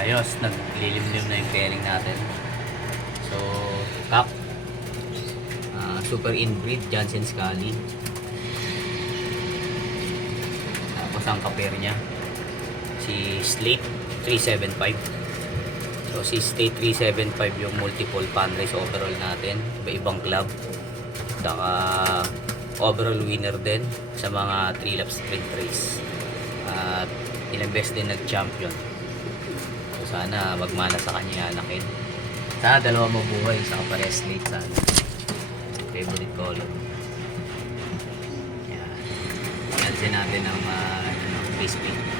Ayos, naglilimlim na yung pairing natin. So, Cap, Super Inbreed, Johnson Scully. Tapos ang kapair niya, si Slate 375. So, si Slate 375 yung multiple fundraise overall natin. Iba-ibang club. Saka, overall winner din sa mga 3 lap sprint race. At ilang beses din nag-champion. So, sana magmana sa kanya anakin. Sana dalawa mabuhay sa kapares Slate sana. Favorite color. Yan. Yan natin ang facelift.